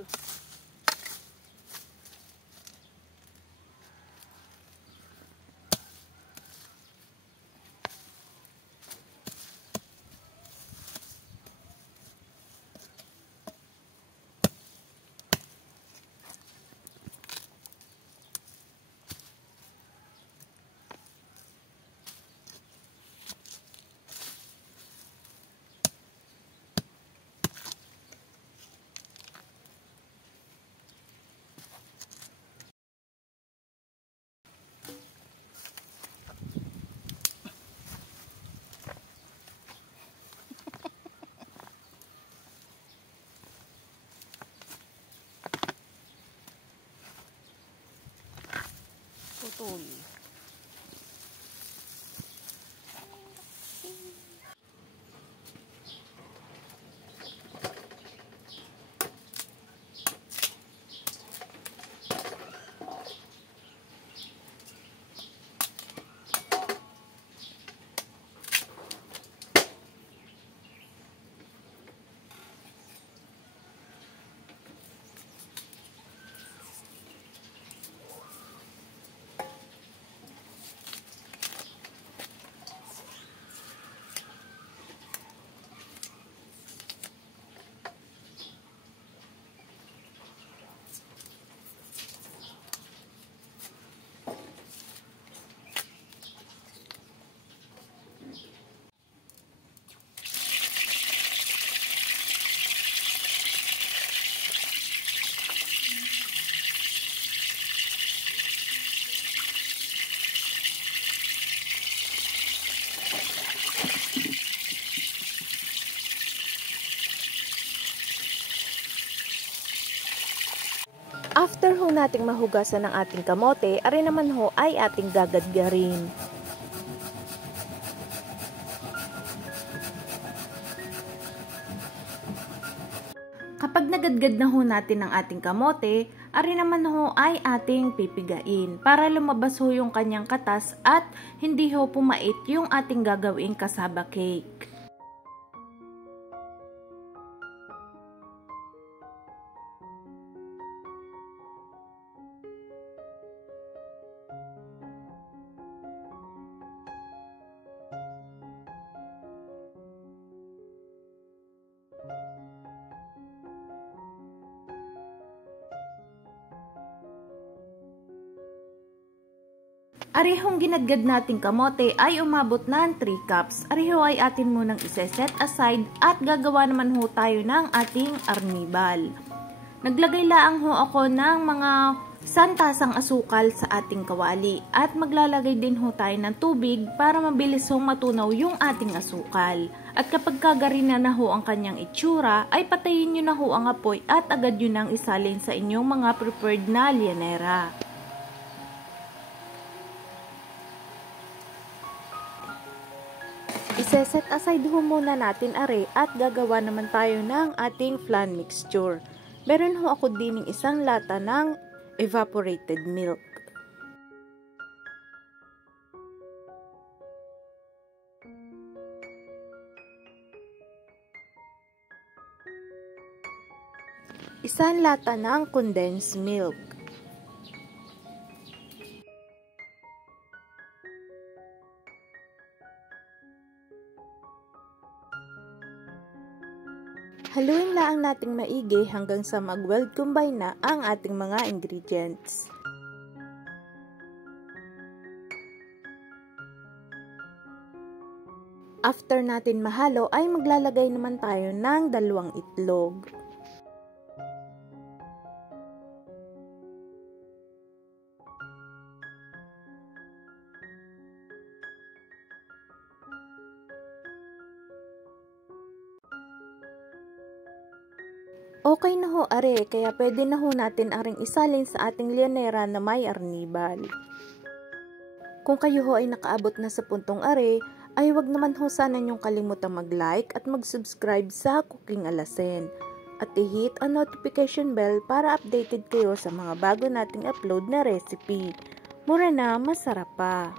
to. Putol. After ho nating mahugasan ng ating kamote, ari naman ho ay ating gagadgarin. Kapag nagadgad na ho natin ang ating kamote, ari naman ho ay ating pipigain para lumabas ho yung kanyang katas at hindi ho pumait yung ating gagawing kasaba cake. Arihong ginadgad nating kamote ay umabot ng 3 cups. Ariho ay atin munang iseset aside at gagawa naman ho tayo ng ating arnibal. Naglagay laang ho ako ng mga santasang asukal sa ating kawali at maglalagay din ho tayo ng tubig para mabilis hong matunaw yung ating asukal. At kapag kagarina na ho ang kanyang itsura, ay patayin nyo na ho ang apoy at agad nyo nang isalin sa inyong mga prepared na llanera. Iseset aside ho muna natin are at gagawa naman tayo ng ating flan mixture. Meron ho ako dining isang lata ng evaporated milk. Isang lata ng condensed milk. Haluin lang nating maigi hanggang sa mag-weld combine na ang ating mga ingredients. After natin mahalo ay maglalagay naman tayo ng 2 itlog. Okay na ho are, kaya pwede na ho natin aring isalin sa ating llanera na may arnibal. Kung kayo ho ay nakaabot na sa puntong are, ay wag naman ho sana niyong kalimutang mag-like at mag-subscribe sa Cooking Alasen. At i-hit ang notification bell para updated kayo sa mga bago nating upload na recipe. Mura na, masarap pa!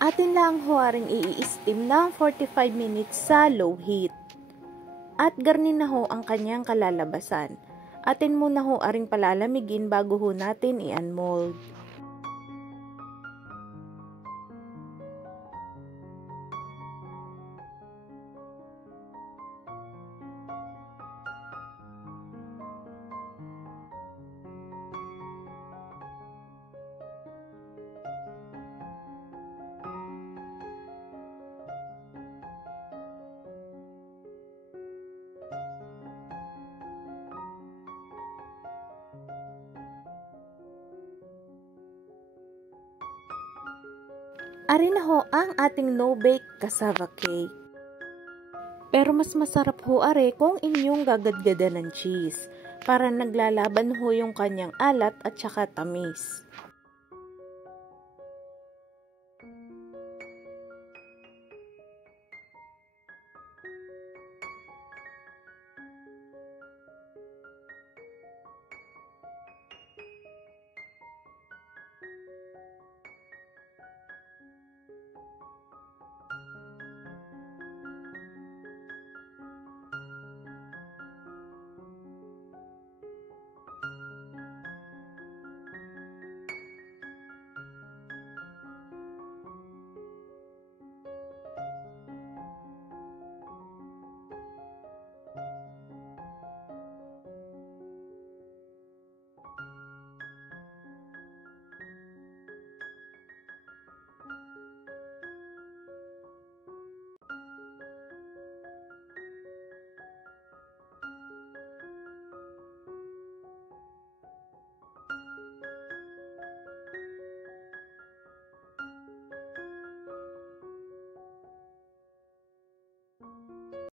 Atin lang ho aring i-steam ng 45 minutes sa low heat. At garnin na ho ang kanyang kalalabasan. Atin muna ho aring palalamigin bago ho natin i-unmold. Ari na ho ang ating no-bake cassava cake. Pero mas masarap ho are kung inyong gagadgadan ng cheese para naglalaban ho yung kanyang alat at saka tamis.